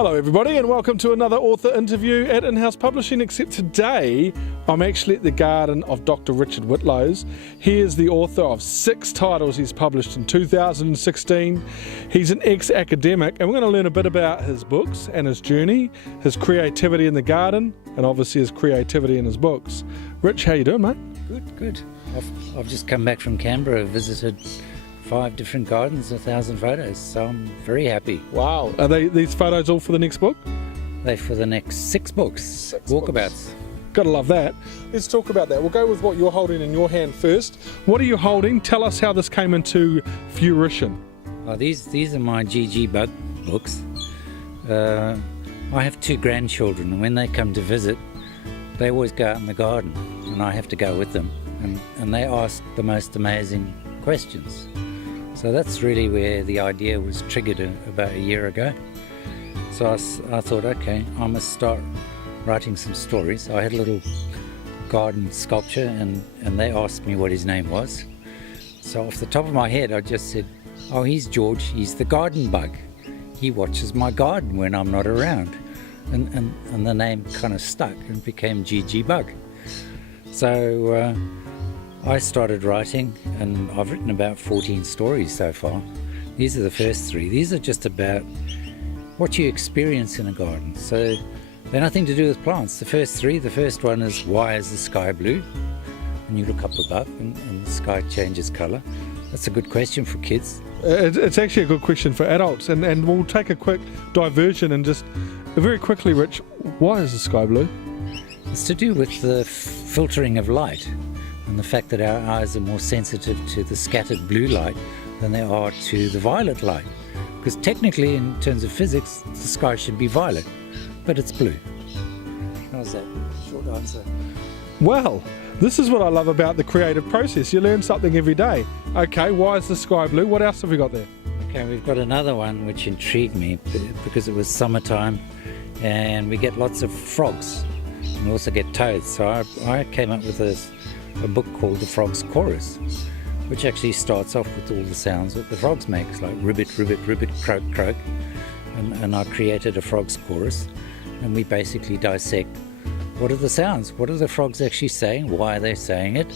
Hello everybody and welcome to another author interview at In-House Publishing, except today I'm actually at the garden of Dr. Richard Whitlow's. He is the author of 6 titles he's published in 2016. He's an ex-academic and we're going to learn a bit about his books and his journey, his creativity in the garden and obviously his creativity in his books. Rich, how you doing, mate? Good. I've just come back from Canberra, visited 5 different gardens, 1,000 photos, so I'm very happy. Wow. Are these photos all for the next book? They're for the next 6 books, Walkabouts. Gotta love that. Let's talk about that. We'll go with what you're holding in your hand first. What are you holding? Tell us how this came into fruition. Oh, these are my GG bug books. I have 2 grandchildren, and when they come to visit, they always go out in the garden, and I have to go with them. And they ask the most amazing questions. So that's really where the idea was triggered about a year ago. So I thought, okay, I must start writing some stories. I had a little garden sculpture and they asked me what his name was. So off the top of my head, I just said, oh, he's George, he's the garden bug. He watches my garden when I'm not around. And the name kind of stuck and became GG Bug. So I started writing and I've written about 14 stories so far. These are the first 3. These are just about what you experience in a garden. So they're nothing to do with plants. The first 3, the first one is why is the sky blue? And you look up above and the sky changes colour. That's a good question for kids. It's actually a good question for adults and we'll take a quick diversion and just very quickly, Rich, why is the sky blue? It's to do with the filtering of light and the fact that our eyes are more sensitive to the scattered blue light than they are to the violet light. Because technically, in terms of physics, the sky should be violet, but it's blue. How's that? Short answer. Well, this is what I love about the creative process. You learn something every day. Okay, why is the sky blue? What else have we got there? Okay, we've got another one which intrigued me because it was summertime and we get lots of frogs and we also get toads. So I came up with a book called The Frog's Chorus, which actually starts off with all the sounds that the frogs make, like ribbit, ribbit, ribbit, croak, croak. And I created a frog's chorus and we basically dissect what are the sounds, what are the frogs actually saying, why are they saying it,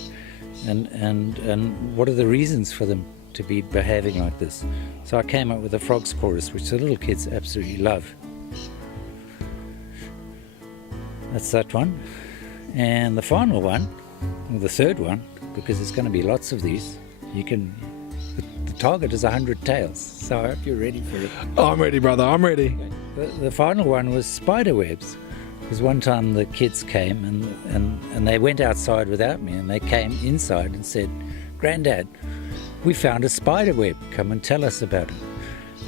and what are the reasons for them to be behaving like this. So I came up with a frog's chorus, which the little kids absolutely love. That's that one. And the final one, or the third one, because there's going to be lots of these, the target is 100 tails, so I hope you're ready for it. I'm ready, brother, I'm ready. The final one was spider webs, because one time the kids came and they went outside without me and they came inside and said, Granddad, we found a spider web, come and tell us about it.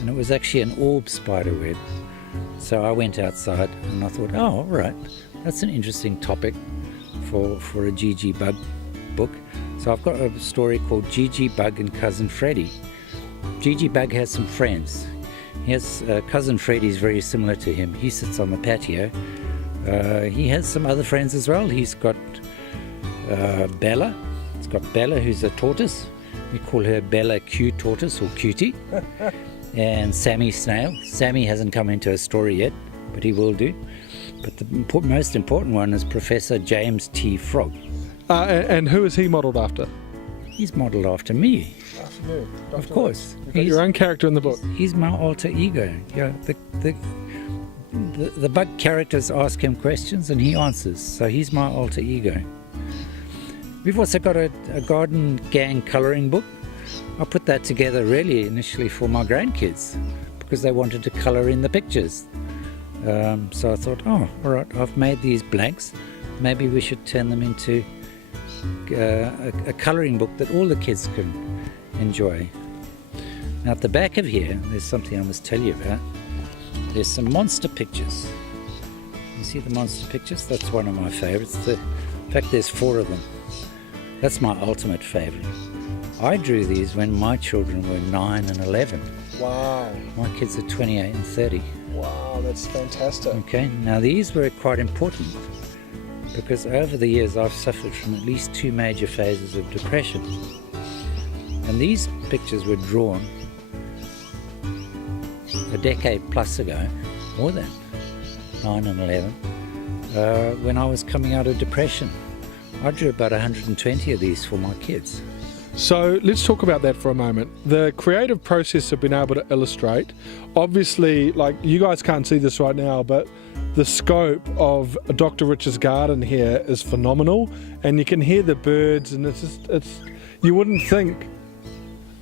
And it was actually an orb spider web. So I went outside and I thought, oh, all right, that's an interesting topic for a GG Bug book. So I've got a story called GG Bug and Cousin Freddy. GG Bug has some friends. He has Cousin Freddy's very similar to him. He sits on the patio. He has some other friends as well. He's got Bella. He's got Bella, who's a tortoise. We call her Bella Q Tortoise or Cutie. And Sammy Snail. Sammy hasn't come into a story yet, but he will do. But the most important one is Professor James T. Frog. And who is he modelled after? He's modelled after me. After you, of course. You've got your own character in the book. He's my alter ego. Yeah, the bug characters ask him questions and he answers. So he's my alter ego. We've also got a garden gang colouring book. I put that together really initially for my grandkids because they wanted to colour in the pictures. So I thought, oh, all right, I've made these blanks. Maybe we should turn them into a colouring book that all the kids can enjoy. Now at the back of here, there's something I must tell you about. There's some monster pictures. You see the monster pictures? That's one of my favourites. In fact, there's 4 of them. That's my ultimate favourite. I drew these when my children were 9 and 11. Wow. My kids are 28 and 30. Wow, that's fantastic. Okay, now these were quite important because over the years I've suffered from at least 2 major phases of depression. And these pictures were drawn a decade plus ago more than 9 and 11, when I was coming out of depression. I drew about 120 of these for my kids. So let's talk about that for a moment. The creative process of being able to illustrate, obviously, like you guys can't see this right now, but the scope of Dr. Rich's garden here is phenomenal, and you can hear the birds, and it's you wouldn't think,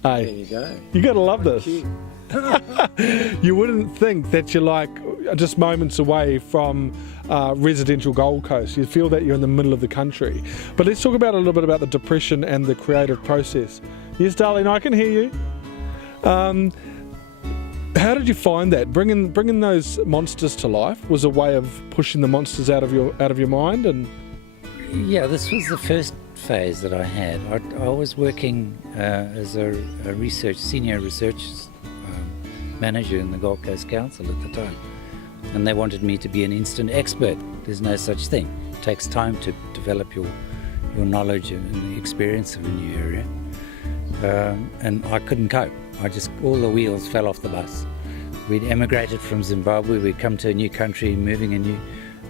hey, There you go. you gotta love this. Cute. You wouldn't think that you're like just moments away from residential Gold Coast. You'd feel that you're in the middle of the country. But let's talk about a little bit about the depression and the creative process. Yes, darling, I can hear you. How did you find that? Bringing those monsters to life was a way of pushing the monsters out of your mind, and Yeah, this was the first phase that I had. I was working as a senior research manager in the Gold Coast Council at the time, and they wanted me to be an instant expert. There's no such thing. It takes time to develop your knowledge and the experience of a new area, and I couldn't cope. All the wheels fell off the bus. We'd emigrated from Zimbabwe. We'd come to a new country, moving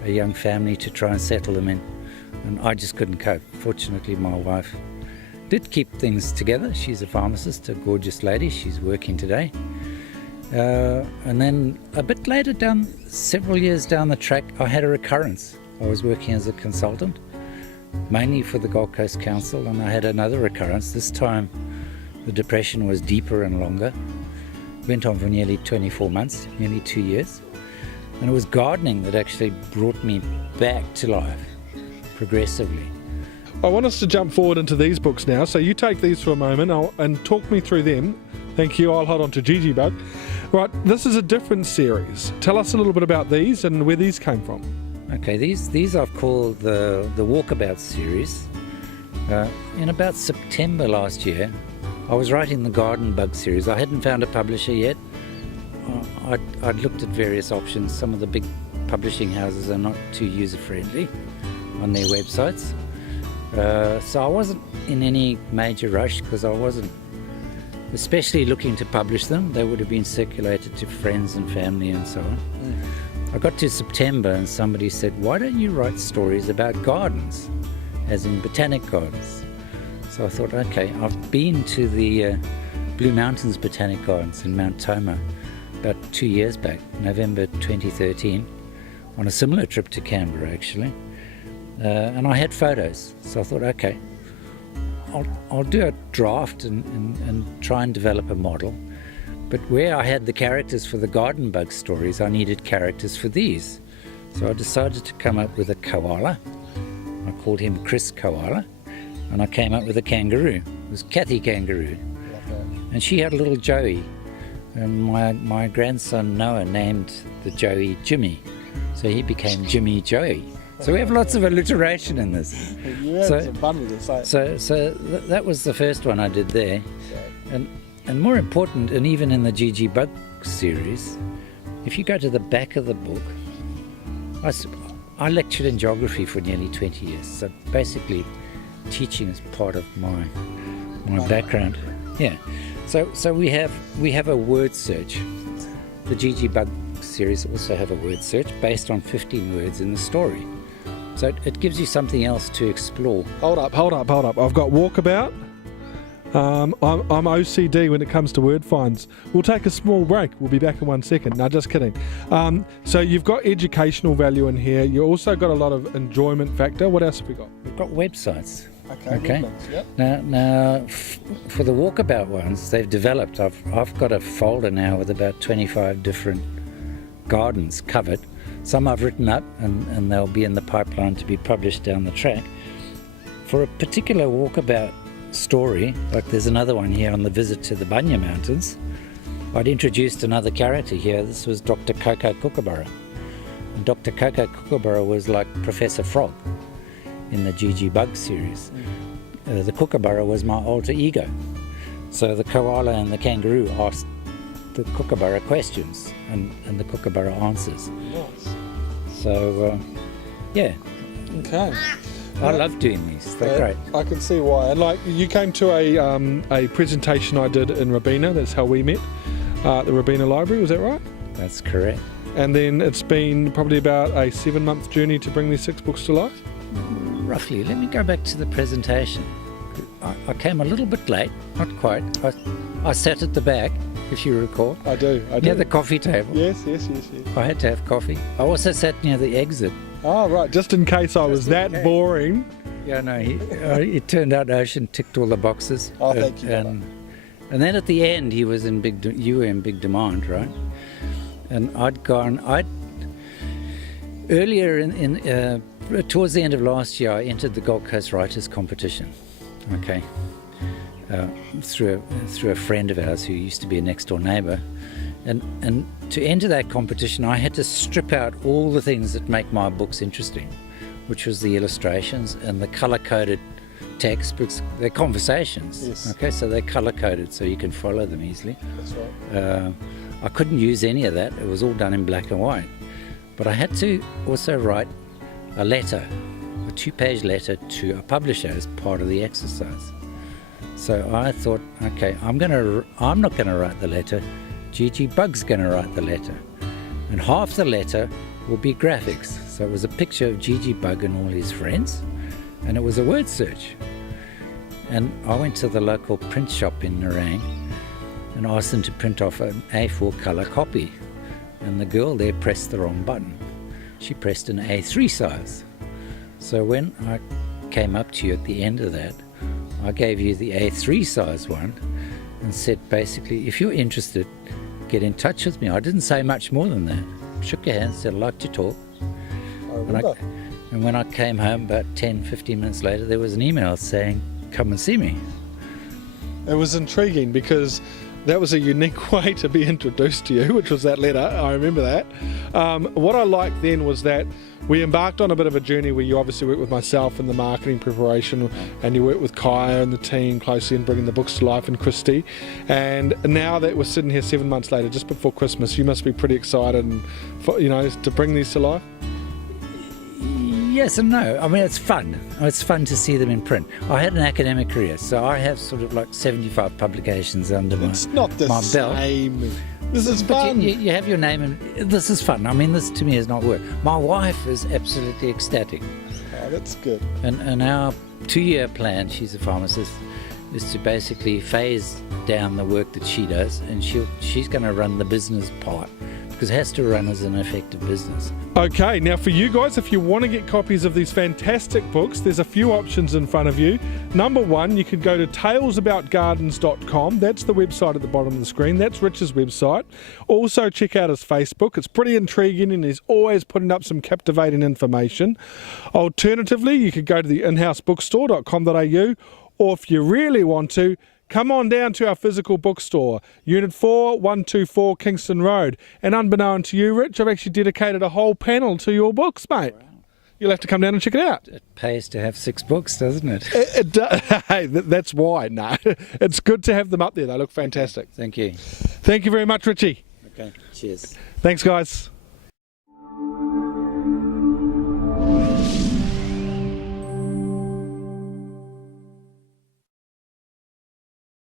a young family to try and settle them in, and I just couldn't cope. Fortunately, my wife did keep things together. She's a pharmacist, a gorgeous lady. She's working today. And then a bit later several years down the track, I had a recurrence. I was working as a consultant, mainly for the Gold Coast Council, and I had another recurrence. This time the depression was deeper and longer. Went on for nearly 24 months, nearly 2 years. And it was gardening that actually brought me back to life progressively. I want us to jump forward into these books now. So you take these for a moment and talk me through them. Thank you. I'll hold on to Gigi Bug. Right, this is a different series. Tell us a little bit about these and where these came from. Okay, these I've called the Walkabout Series. In about September last year, I was writing the Garden Bug series. I hadn't found a publisher yet. I'd looked at various options. Some of the big publishing houses are not too user-friendly on their websites. So I wasn't in any major rush because I wasn't especially looking to publish them. They would have been circulated to friends and family and so on. I got to September and somebody said, why don't you write stories about gardens, as in botanic gardens? So I thought, okay, I've been to the Blue Mountains Botanic Gardens in Mount Toma about 2 years back, November 2013, on a similar trip to Canberra actually. And I had photos, so I thought, okay, I'll do a draft and try and develop a model. But where I had the characters for the garden bug stories, I needed characters for these. So I decided to come up with a koala. I called him Chris Koala. And I came up with a kangaroo. It was Kathy Kangaroo. And she had a little Joey. And my grandson Noah named the Joey Jimmy. So he became Jimmy Joey. So we have lots of alliteration in this. You had some fun with this. So that was the first one I did there. And more important, and even in the GG Bug series, if you go to the back of the book, I lectured in geography for nearly 20 years. So basically, teaching is part of my background. Yeah. So we have a word search. The GG Bug series also have a word search based on 15 words in the story. So it gives you something else to explore. Hold up. I've got Walkabout. I'm OCD when it comes to Wordfinds. We'll take a small break. We'll be back in 1 second. No, just kidding. So you've got educational value in here. You also got a lot of enjoyment factor. What else have we got? We've got websites. Okay. Yep. Now, for the Walkabout ones, they've developed. I've got a folder now with about 25 different gardens covered. Some I've written up, and they'll be in the pipeline to be published down the track. For a particular Walkabout story, like there's another one here on the visit to the Bunya Mountains, I'd introduced another character here. This was Dr. Coco Kookaburra. And Dr. Coco Kookaburra was like Professor Frog in the GG Bug series. The Kookaburra was my alter ego. So the koala and the kangaroo asked the Kookaburra questions and the Kookaburra answers. Nice. So, yeah. Okay. I love doing these. They're great. I can see why. And like you came to a presentation I did in Robina. That's how we met. At the Robina Library. Was that right? That's correct. and then it's been probably about a 7-month journey to bring these 6 books to life? Roughly. Let me go back to the presentation. I came a little bit late, not quite. I sat at the back, if you recall. I do. Near the coffee table. Yes. I had to have coffee. I also sat near the exit. Oh, right, just in case I was that boring. Yeah, no, it turned out Ocean ticked all the boxes. Oh, thank you. And then at the end, you were in big demand, right? And earlier towards the end of last year, I entered the Gold Coast Writers Competition. Okay, through a friend of ours who used to be a next door neighbour, and to enter that competition, I had to strip out all the things that make my books interesting, which was the illustrations and the colour-coded text, because they're conversations. Yes. Okay, so they're colour-coded, so you can follow them easily. That's right. I couldn't use any of that; it was all done in black and white. But I had to also write a letter, a 2-page letter to a publisher as part of the exercise. So I thought, okay, I'm not going to write the letter. Gigi Bug's going to write the letter, and half the letter will be graphics. So it was a picture of Gigi Bug and all his friends, and it was a word search. And I went to the local print shop in Harare and asked them to print off an A4 colour copy, and the girl there pressed the wrong button. She pressed an A3 size. So when I came up to you at the end of that, I gave you the A3 size one and said, basically, if you're interested, get in touch with me. I didn't say much more than that. Shook your hand, said, I'd like to talk. I remember. And when I came home about 10, 15 minutes later, there was an email saying, come and see me. It was intriguing because that was a unique way to be introduced to you, which was that letter. I remember that. What I liked then was that we embarked on a bit of a journey where you obviously worked with myself in the marketing preparation, and you worked with Kaya and the team closely in bringing the books to life, and Christy. And now that we're sitting here 7 months later, just before Christmas, you must be pretty excited and to bring these to life. Yes and no. I mean, it's fun. It's fun to see them in print. I had an academic career, so I have sort of like 75 publications under my belt. It's not the same. This is fun. You have your name, and this is fun. I mean, this to me is not work. My wife is absolutely ecstatic. Oh, that's good. And our 2-year plan, she's a pharmacist, is to basically phase down the work that she does, and she's going to run the business part, because it has to run as an effective business. Okay, now for you guys, if you want to get copies of these fantastic books, there's a few options in front of you. Number one, you can go to talesaboutgardens.com. That's the website at the bottom of the screen. That's Rich's website. Also check out his Facebook. It's pretty intriguing, and he's always putting up some captivating information. Alternatively, you could go to the inhousebookstore.com.au, or if you really want to, come on down to our physical bookstore, Unit 4, 124 Kingston Road. And unbeknown to you, Rich, I've actually dedicated a whole panel to your books, mate. Wow. You'll have to come down and check it out. It pays to have 6 books, doesn't it? Hey, that's why. No, it's good to have them up there. They look fantastic. Thank you. Thank you very much, Richie. Okay, cheers. Thanks, guys.